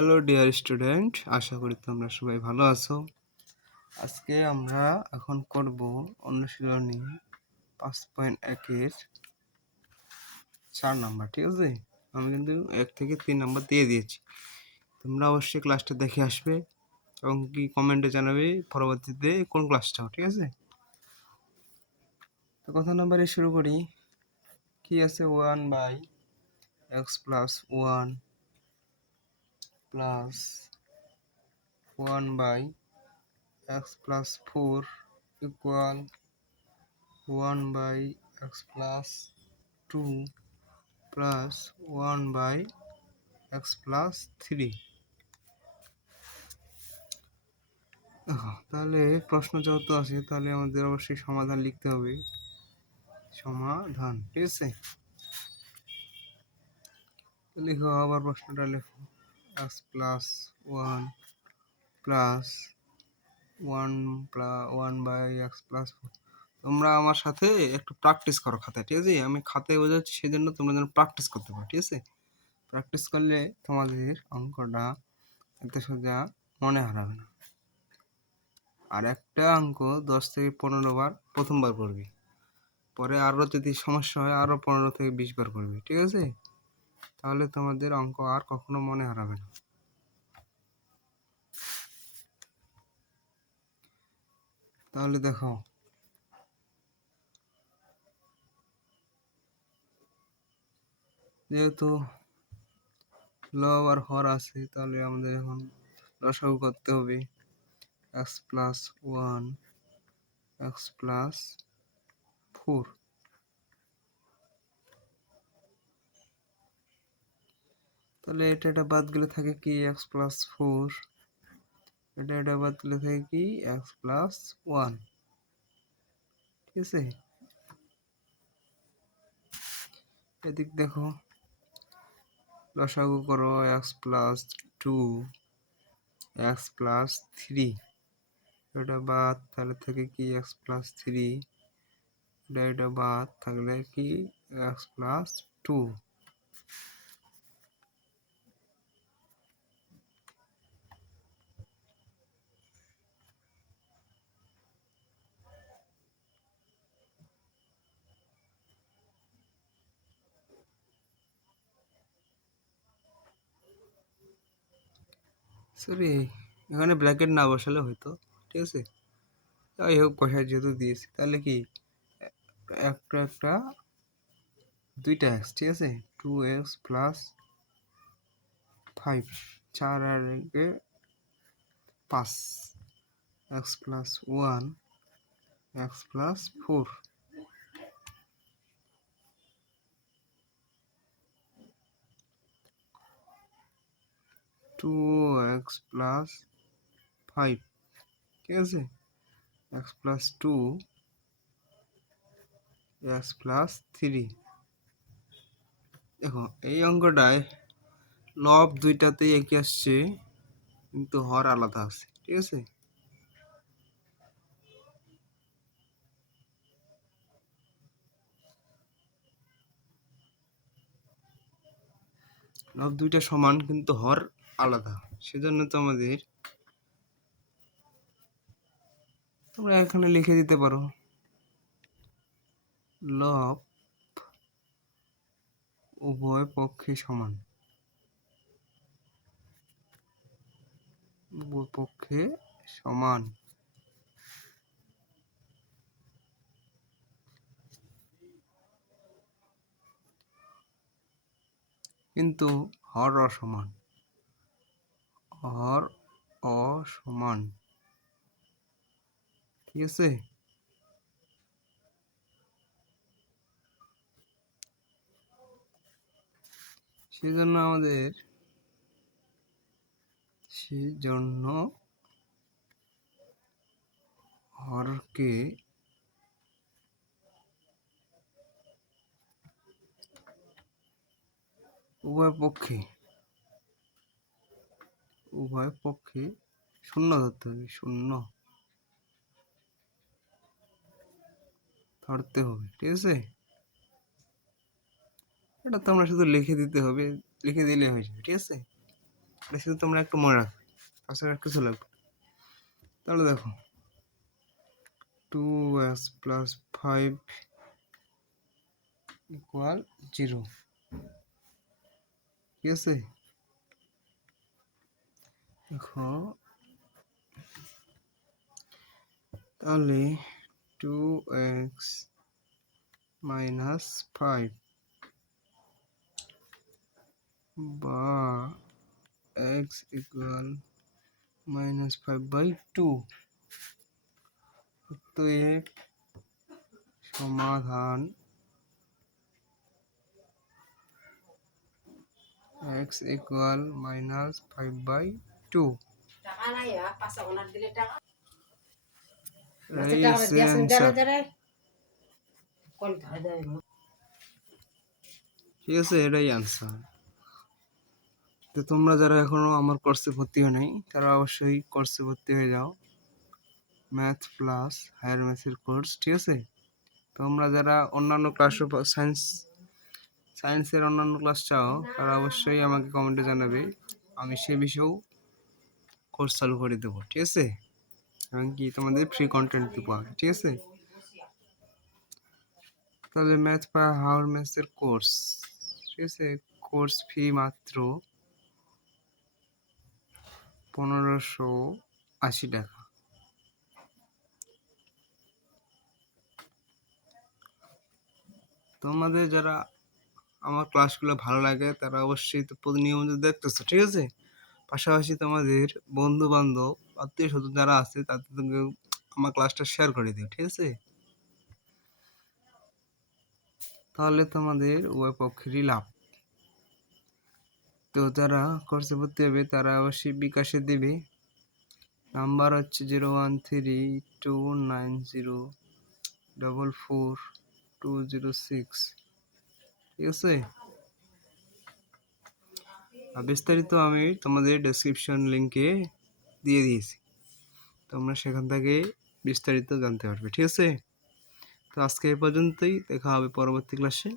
Hello dear student, আশা করি তোমরা সবাই ভালো আছো। আজকে আমরা এখন করব অনুশীলনী 5.1-এর 4 নাম্বার। ঠিক আছে, আমি কিন্তু 1 থেকে 3 নাম্বার দিয়ে দিয়েছি। তোমরা অবশ্যই ক্লাসটা দেখে আসবে এবং কি কমেন্টে জানাবে পরবর্তীতে কোন ক্লাসটাও। ঠিক আছে, তো কথা নাম্বারে শুরু করি। কি আছে 1/x + 1 + 1/x + 4 equal 1/x + 2 plus 1/x + 3। তাহলে প্রশ্ন যেহেতু আছে তাহলে আমাদের অবশ্যই সমাধান লিখতে হবে। সমাধান, ঠিক আছে, লিখো আবার প্রশ্নটা লিখো। x + 1 plus 1/x + 4। তোমরা আমার সাথে একটু প্র্যাকটিস করো খাতায়। ঠিক আছে, আমি খাতায় বোঝাচ্ছি সেজন্য তোমরা যেন প্র্যাকটিস করতে পারো। ঠিক আছে, প্র্যাকটিস করলে তোমাদের অঙ্কটা এত সোজা মনে হারাবে না। আর একটা অঙ্ক 10 থেকে 15 বার প্রথমবার করবি, পরে আরও যদি সমস্যা হয় আরও 15 থেকে 20 বার করবি। ঠিক আছে, তাহলে তোমাদের অঙ্ক আর কখনো মনে হারাবে না। তাহলে দেখো, যেহেতু লব আর হর আছে তাহলে আমাদের এখন লসাগু করতে হবে। x + 1 x + 4। তাহলে এটা বাদ গেলে থাকে কি x + 4, এটা বাদ গেলে থাকে কি x + 1। ঠিক আছে, এদিক দেখো, লসাগু করো x + 2 x + 3, এটা বাদ তাহলে থাকে কি x + 3, এটা বাদ থাকলে কি x + 2। সরি, এখানে ব্র্যাকেট না বসালে হয়তো। ঠিক আছে, যাই হোক, বসায় যেহেতু দিয়েছি তাহলে কি একটা দুইটা এক্স। ঠিক আছে, 2x + 5, 4 আর 5, x + 1 x + 4। 2x + 5, ঠিক আছে, x + 2 x + 3। দেখো এই অঙ্কটায় লব দুইটাতেই একই আসছে কিন্তু হর আলাদা আছে। ঠিক আছে, লব দুইটা সমান কিন্তু হর আলাদা, সেজন্য তোমরা এখানে লিখে দিতে পারো লব উভয় পক্ষে সমান। উভয় পক্ষে সমান কিন্তু হর অসমান। হর অসমান, ঠিক আছে। সেজন্য হরকে উভয় পক্ষে শূন্য ধরতে হবে, শূন্য ধরতে হবে। ঠিক আছে, এটা তোমরা শুধু লিখে দিতে হবে, লিখে দিলে হয়ে যাবে। ঠিক আছে, এটা শুধু তোমরা একটু মনে রাখবে, তাছাড়া আর কিছু লাগবে। তাহলে দেখো 2x প্লাস 5 ইকুয়াল 0, ঠিক আছে। দেখো তাহলে 2x মাইনাস 5 বা x ইকুয়াল -5/2, অতএব সমাধান x ইকুয়াল -5/2। এই হচ্ছে answer, ঠিক আছে, এটাই আনসার। তো তোমরা যারা এখনো আমার কোর্সে ভর্তি হয় নাই তারা অবশ্যই কোর্সে ভর্তি হয়ে যাও, ম্যাথ প্লাস হায়ার ম্যাথের কোর্স, ঠিক আছে। তোমরা যারা অন্যান্য ক্লাসও সায়েন্সের অন্যান্য ক্লাস চাও তারা অবশ্যই আমাকে কমেন্টে জানাবে, আমি সে বিষয়েও কোর্স চালু করে দেবো, ঠিক আছে। এমনকি তোমাদের ফ্রি কন্টেন্ট দেবো আমি, ঠিক আছে। তাহলে ম্যাথ বা হায়ার ম্যাথের কোর্স, ঠিক আছে, কোর্স ফি মাত্র 1580 টাকা। তোমাদের যারা আমার ক্লাসগুলো ভালো লাগে তারা অবশ্যই তো নিয়মিত দেখতেছো, ঠিক আছে। পাশাপাশি তোমাদের বন্ধু বান্ধব আত্মীয় স্বজন যারা আছে তাদের সঙ্গে আমার ক্লাসটা শেয়ার করে দিও, ঠিক আছে। তাহলে তোমাদের উভয় পক্ষেরই লাভ। তো যারা কোর্সে ভর্তি হবে তারা অবশ্যই বিকাশে দেবে, নাম্বার হচ্ছে 013290444206, ঠিক আছে। আর বিস্তারিত আমি তোমাদের ডেসক্রিপশন লিঙ্কে দিয়ে দিয়েছি, তোমরা সেখান থেকে বিস্তারিত জানতে পারবে, ঠিক আছে। তো আজকে এই পর্যন্তই, দেখা হবে পরবর্তী ক্লাসে।